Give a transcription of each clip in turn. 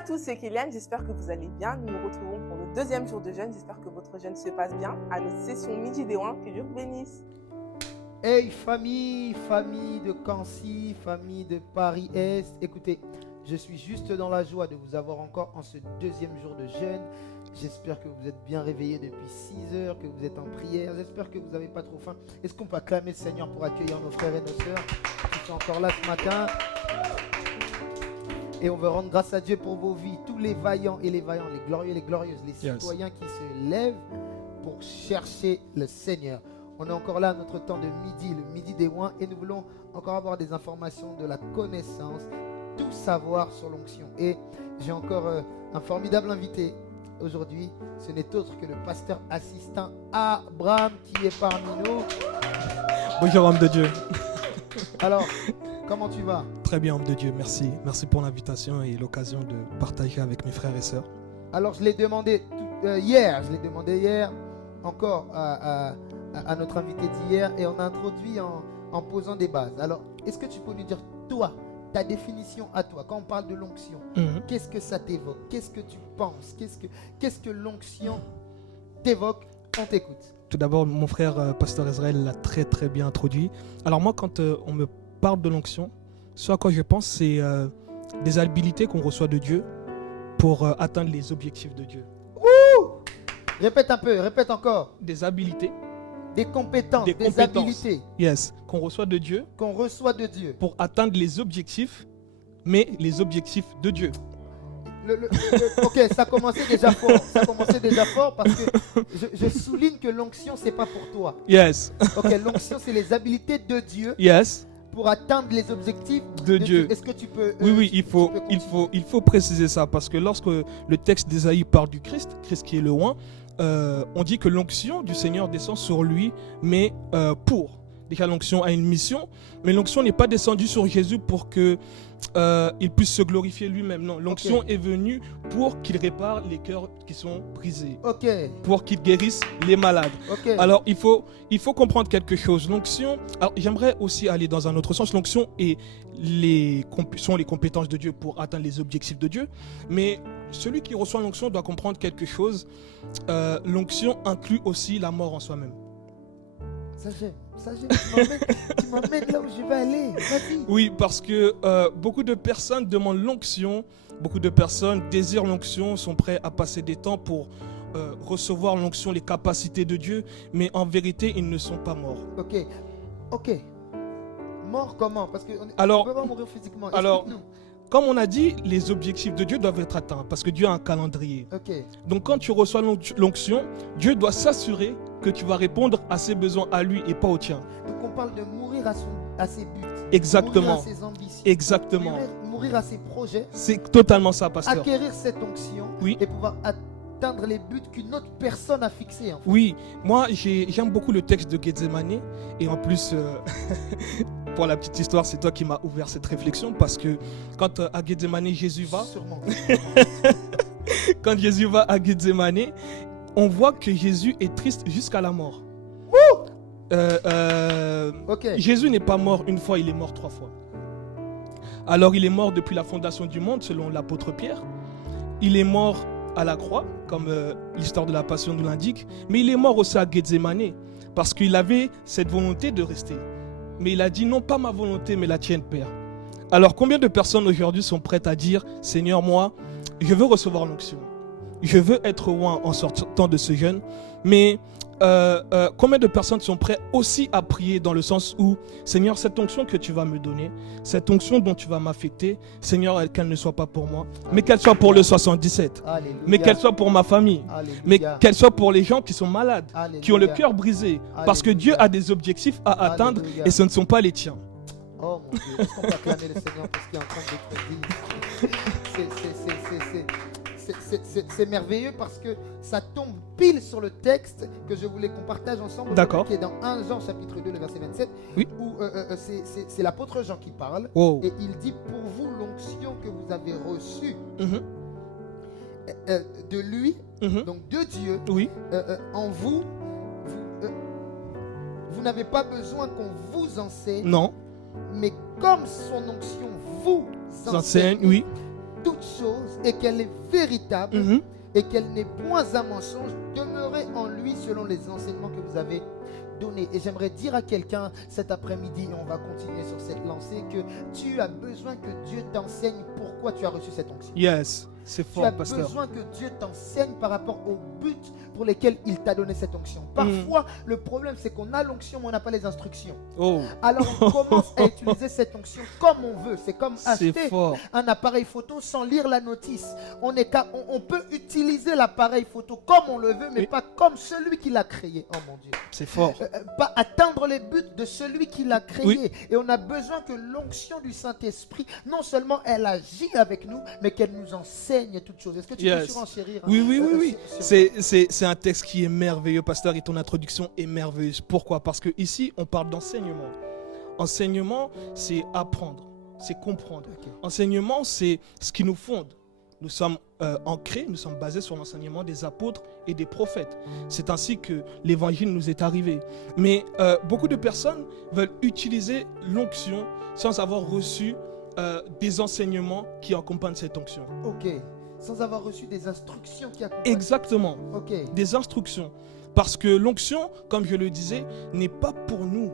à tous, c'est Kéliane, j'espère que vous allez bien. Nous nous retrouvons pour le deuxième jour de jeûne. J'espère que votre jeûne se passe bien à notre session Midi des Ouins. Que Dieu vous bénisse. Hey famille de Cancy, famille de Paris-Est, écoutez, je suis juste dans la joie de vous avoir encore en ce deuxième jour de jeûne. J'espère que vous êtes bien réveillés depuis 6 heures, que vous êtes en prière. J'espère que vous n'avez pas trop faim. Est-ce qu'on peut acclamer le Seigneur pour accueillir nos frères et nos sœurs qui sont encore là ce matin? Et on veut rendre grâce à Dieu pour vos vies, tous les vaillants et les vaillants, les glorieux et les glorieuses, les citoyens qui se lèvent pour chercher le Seigneur. On est encore là à notre temps de midi, le midi des Ouins, et nous voulons encore avoir des informations, de la connaissance, tout savoir sur l'onction. Et j'ai encore un formidable invité aujourd'hui. Ce n'est autre que le pasteur assistant Abraham qui est parmi nous. Bonjour homme de Dieu. Alors, comment tu vas? Très bien homme de Dieu, merci. Merci pour l'invitation et l'occasion de partager avec mes frères et sœurs. Alors je l'ai demandé hier, encore à notre invité d'hier, et on a introduit en posant des bases. Alors, est-ce que tu peux nous dire, toi, ta définition à toi, quand on parle de l'onction, qu'est-ce que ça t'évoque? Qu'est-ce que tu penses? Qu'est-ce que l'onction t'évoque? On t'écoute. Tout d'abord, mon frère pasteur Israël l'a très très bien introduit. Alors moi, quand on me parle de l'onction, ce à quoi je pense, c'est des habilités qu'on reçoit de Dieu pour atteindre les objectifs de Dieu. Ouh! Répète un peu, répète encore. Des habilités. Des compétences, des habilités. Yes, qu'on reçoit de Dieu. Qu'on reçoit de Dieu. Pour atteindre les objectifs, mais les objectifs de Dieu. Ok, ça commençait déjà fort. Ça commençait déjà fort parce que je souligne que l'onction, c'est pas pour toi. Yes. Ok, l'onction, c'est les habilités de Dieu. Yes. Pour atteindre les objectifs de Dieu. Est-ce que tu peux... Oui, il faut préciser ça parce que lorsque le texte d'Ésaïe parle du Christ qui est le oint, on dit que l'onction du Seigneur descend sur lui, mais pour. Déjà, l'onction a une mission, mais l'onction n'est pas descendue sur Jésus pour que il puisse se glorifier lui-même. Non, l'onction est venue pour qu'il répare les cœurs qui sont brisés. Pour qu'il guérisse les malades. Alors, il faut comprendre quelque chose. L'onction, alors j'aimerais aussi aller dans un autre sens. L'onction sont les compétences de Dieu pour atteindre les objectifs de Dieu. Mais celui qui reçoit l'onction doit comprendre quelque chose. L'onction inclut aussi la mort en soi-même. Ça, tu m'emmènes là où je vais aller. Vas-y. Oui, parce que beaucoup de personnes demandent l'onction, beaucoup de personnes désirent l'onction, sont prêts à passer des temps pour recevoir l'onction, les capacités de Dieu, mais en vérité, ils ne sont pas morts. Ok. Mort comment? Parce qu'on ne peut pas mourir physiquement. Alors, comme on a dit, les objectifs de Dieu doivent être atteints parce que Dieu a un calendrier. Donc quand tu reçois l'onction, Dieu doit s'assurer que tu vas répondre à ses besoins à lui et pas aux tiens. Donc on parle de mourir à ses buts. Exactement. Mourir à ses ambitions. Exactement. Mourir à ses projets. C'est totalement ça, pasteur. Acquérir cette onction et pouvoir atteindre les buts qu'une autre personne a fixés. En fait. Oui, moi j'aime beaucoup le texte de Gethsémani et en plus, pour la petite histoire, c'est toi qui m'as ouvert cette réflexion parce que quand à Gethsémani, Jésus va, quand Jésus va à Gethsémani, on voit que Jésus est triste jusqu'à la mort. Jésus n'est pas mort une fois, il est mort 3 fois. Alors il est mort depuis la fondation du monde selon l'apôtre Pierre. Il est mort à la croix, comme l'histoire de la Passion nous l'indique, mais il est mort aussi à Gethsémani parce qu'il avait cette volonté de rester. Mais il a dit non pas ma volonté mais la tienne, Père. Alors combien de personnes aujourd'hui sont prêtes à dire Seigneur, moi je veux recevoir l'onction, je veux être oint en sortant de ce jeûne, mais combien de personnes sont prêtes aussi à prier dans le sens où Seigneur, cette onction que tu vas me donner, cette onction dont tu vas m'affecter, Seigneur, qu'elle ne soit pas pour moi, mais qu'elle soit pour le 77. Alléluia. Mais qu'elle soit pour ma famille. Alléluia. Mais qu'elle soit pour les gens qui sont malades. Alléluia. Qui ont le cœur brisé. Parce que Dieu a des objectifs à atteindre et ce ne sont pas les tiens. Oh mon Dieu, est-ce qu'on peut acclamer le Seigneur pour ce qui est en train d'être dit? C'est merveilleux parce que ça tombe pile sur le texte que je voulais qu'on partage ensemble. D'accord. Qui est dans 1 Jean chapitre 2, le verset 27. Oui. Où c'est l'apôtre Jean qui parle. Wow. Et il dit, pour vous, l'onction que vous avez reçue de lui, donc de Dieu, en vous, vous n'avez pas besoin qu'on vous enseigne. Non. Mais comme son onction vous enseigne, oui. toute chose et qu'elle est véritable et qu'elle n'est point un mensonge, demeurez en lui selon les enseignements que vous avez donnés. Et j'aimerais dire à quelqu'un cet après-midi, et on va continuer sur cette lancée, que tu as besoin que Dieu t'enseigne pourquoi tu as reçu cette onction. Yes, c'est Tu fort, as pasteur. besoin que Dieu t'enseigne par rapport au but pour lesquels il t'a donné cette onction. Parfois, le problème, c'est qu'on a l'onction, mais on n'a pas les instructions. Oh, Alors, on commence à utiliser cette onction comme on veut. C'est comme c'est acheter fort. un appareil photo sans lire la notice. On peut utiliser l'appareil photo comme on le veut, mais Oui. pas comme celui qui l'a créé. Oh mon Dieu. C'est fort. Pas atteindre les buts de celui qui l'a créé. Oui. Et on a besoin que l'onction du Saint-Esprit, non seulement elle agit avec nous, mais qu'elle nous enseigne toutes choses. Est-ce que tu peux Yes. surenchérir? Oui, oui, oui, oui. sur- C'est un texte qui est merveilleux, pasteur, et ton introduction est merveilleuse. Pourquoi? Parce que ici, on parle d'enseignement. Enseignement, c'est apprendre, c'est comprendre. Ok. Enseignement, c'est ce qui nous fonde. Nous sommes ancrés, nous sommes basés sur l'enseignement des apôtres et des prophètes. C'est ainsi que l'évangile nous est arrivé. Mais beaucoup de personnes veulent utiliser l'onction sans avoir reçu des enseignements qui accompagnent cette onction. Ok. Sans avoir reçu des instructions qui accompagnent. Exactement. Ok. Des instructions. Parce que l'onction, comme je le disais, n'est pas pour nous,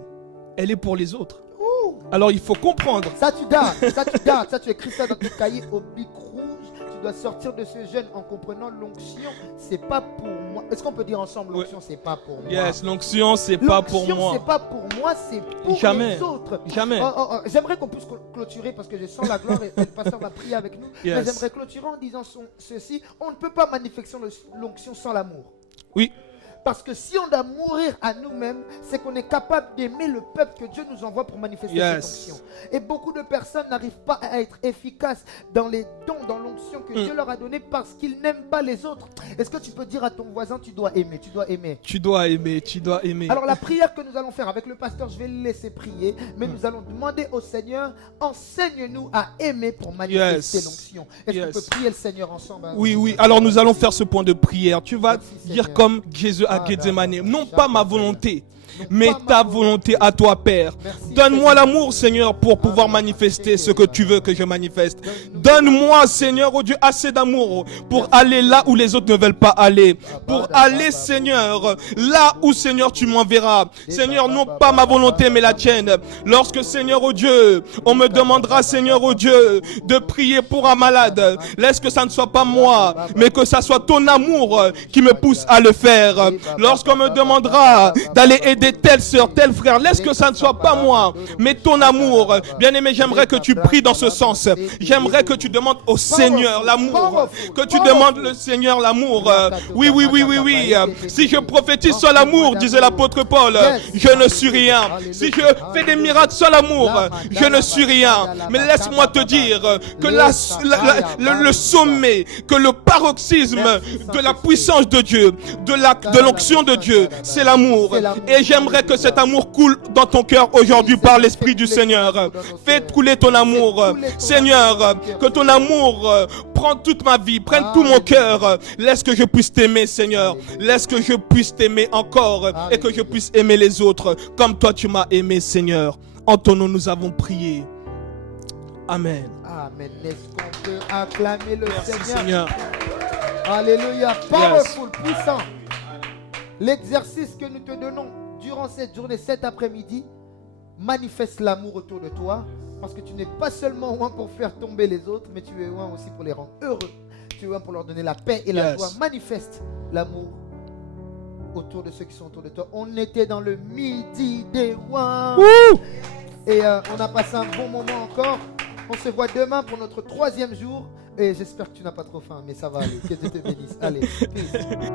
elle est pour les autres. Ouh. Alors il faut comprendre. Ça tu gardes, ça tu écris ça dans ton cahier au bic rouge. Tu dois sortir de ce jeûne en comprenant l'onction, c'est pas pour moi. Est-ce qu'on peut dire ensemble l'onction, c'est pas pour moi? Yes, l'onction, c'est pas pour L'onction, moi. c'est pas pour moi, c'est pour Jamais. les autres. Jamais. J'aimerais qu'on puisse clôturer parce que je sens la gloire et le pasteur va prier avec nous. Yes. Mais j'aimerais clôturer en disant ceci. On ne peut pas manifester l'onction sans l'amour. Oui. Parce que si on doit mourir à nous-mêmes, c'est qu'on est capable d'aimer le peuple que Dieu nous envoie pour manifester Yes. cette onction. Et beaucoup de personnes n'arrivent pas à être efficaces dans les dons, dans l'onction que Dieu leur a donnée parce qu'ils n'aiment pas les autres. Est-ce que tu peux dire à ton voisin, tu dois aimer, tu dois aimer? Tu dois aimer, tu dois aimer. Alors la prière que nous allons faire avec le pasteur, je vais le laisser prier, mais nous allons demander au Seigneur, enseigne-nous à aimer pour manifester Yes. l'onction. Est-ce Yes. qu'on peut prier le Seigneur ensemble? Oui, oui. Alors nous allons faire ce point de prière. Tu vas Merci, dire Seigneur. comme Jésus à Gethsemane, non pas ma volonté, mais pas ma ta volonté à toi, Père. Merci, Donne-moi Seigneur. l'amour, Seigneur, pour pouvoir manifester ce que tu veux que je manifeste. Donne-moi, Seigneur, oh Dieu, assez d'amour pour aller là où les autres ne veulent pas aller. Pour aller, Seigneur, là où, Seigneur, tu m'enverras. Seigneur, non pas ma volonté, mais la tienne. Lorsque, Seigneur, oh Dieu, on me demandera, Seigneur, oh Dieu, de prier pour un malade, laisse que ça ne soit pas moi, mais que ça soit ton amour qui me pousse à le faire. Lorsqu'on me demandera d'aller aider telle soeur, tel frère, laisse que ça ne soit pas moi, mais ton amour. Bien-aimé, j'aimerais que tu pries dans ce sens. J'aimerais que tu demandes au Seigneur l'amour. Que tu demandes le Seigneur l'amour. Oui, oui, oui, oui, oui. Si je prophétise sans l'amour, disait l'apôtre Paul, je ne suis rien. Si je fais des miracles sans l'amour, je ne suis rien. Mais laisse-moi te dire que le sommet, que le paroxysme de la puissance de Dieu, de l'onction de Dieu, c'est l'amour. Et j'aimerais que cet amour coule dans ton cœur aujourd'hui par l'Esprit du Seigneur. Fais couler ton amour. Seigneur, que ton amour prenne toute ma vie, prenne tout mon cœur. Laisse que je puisse t'aimer, Seigneur. Laisse que je puisse t'aimer encore et que je puisse aimer les autres comme toi tu m'as aimé, Seigneur. En ton nom, nous avons prié. Amen. Amen. Est-ce qu'on peut acclamer le Merci, Seigneur? Seigneur. Alléluia. Powerful, puissant. L'exercice que nous te donnons durant cette journée, cet après-midi, manifeste l'amour autour de toi. Parce que tu n'es pas seulement loin pour faire tomber les autres, mais tu es loin aussi pour les rendre heureux. Tu es loin pour leur donner la paix et la joie. Manifeste l'amour autour de ceux qui sont autour de toi. On était dans le midi des rois. Et on a passé un bon moment encore. On se voit demain pour notre 3e jour. Et j'espère que tu n'as pas trop faim, mais ça va aller. Que Dieu te bénisse. Allez, peace.